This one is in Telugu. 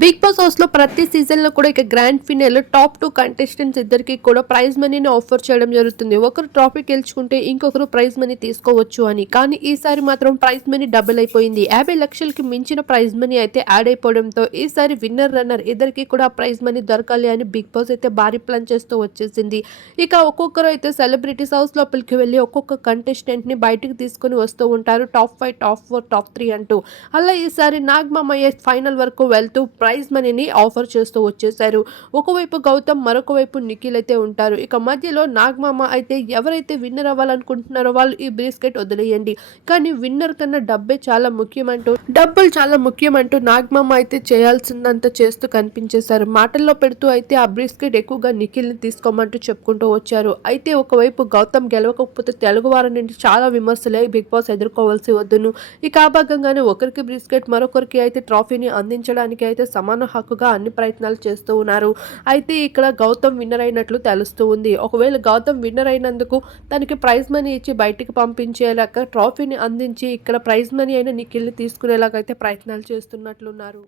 బిగ్ బాస్ హౌస్ లో ప్రతి సీజన్ లో కూడా ఇక గ్రాండ్ ఫినాల్ టాప్ 2 కంటెస్టెంట్స్ ఇద్దరికి కూడా ప్రైజ్ మనీని ఆఫర్ చేయడం జరుగుతుంది. ఒకరు ట్రాఫీ గెలుచుకుంటే ఇంకొకరు ప్రైజ్ మనీ తీసుకోవచ్చు అని. కానీ ఈసారి మాత్రం ప్రైజ్ మనీ డబుల్ అయిపోయింది. 50 లక్షలకి మించిన ప్రైజ్ మనీ అయితే యాడ్ అయిపోవడంతో ఈసారి విన్నర్ రన్నర్ ఇద్దరికి కూడా ప్రైజ్ మనీ దొరకాలి అని బిగ్ బాస్ అయితే భారీ ప్లాన్ చేస్తూ వచ్చేసింది. ఇక ఒక్కొక్కరు అయితే సెలబ్రిటీస్ హౌస్ లోపలికి వెళ్ళి ఒక్కొక్క కంటెస్టెంట్ ని బయటకు తీసుకుని వస్తూ ఉంటారు. టాప్ 5, టాప్ 4, టాప్ 3 అంటూ. అలా ఈసారి నాగమామయ్య ఫైనల్ వరకు వెళ్తూ ప్రైజ్ మనీని ఆఫర్ చేస్తూ వచ్చేసారు. ఒకవైపు గౌతమ్, మరొక వైపు నిఖిల్ అయితే ఉంటారు. ఇక మధ్యలో నాగమామ అయితే ఎవరైతే విన్నర్ అవ్వాలనుకుంటున్నారో వాళ్ళు ఈ బ్రేస్కెట్ వదిలేయండి, కానీ విన్నర్ కన్నా డబ్బులు చాలా ముఖ్యమంటూ నాగమామ అయితే చేయాల్సిందంతా చేస్తూ కనిపించేశారు. మాటల్లో పెడుతూ అయితే ఆ బ్రేస్కెట్ ఎక్కువగా నిఖిల్ ని తీసుకోమంటూ చెప్పుకుంటూ వచ్చారు. అయితే ఒకవైపు గౌతమ్ గెలవకపోతే తెలుగువారి నుండి చాలా విమర్శలే బిగ్ బాస్ ఎదుర్కోవాల్సి వద్దును. ఇక ఆ భాగంగానే ఒకరికి బ్రిస్కెట్, మరొకరికి అయితే ట్రాఫీని అందించడానికి అయితే సమాన హక్కుగా అన్ని ప్రయత్నాలు చేస్తూ ఉన్నారు. అయితే ఇక్కడ గౌతమ్ విన్నర్ అయినట్లు తెలుస్తూ ఉంది. ఒకవేళ గౌతమ్ విన్నర్ అయినందుకు తనకి ప్రైజ్ మనీ ఇచ్చి బయటికి పంపించేలాగా ట్రాఫీని అందించి ఇక్కడ ప్రైజ్ మనీ అయిన నిఖిల్ని తీసుకునేలాగైతే ప్రయత్నాలు చేస్తున్నట్లున్నారు.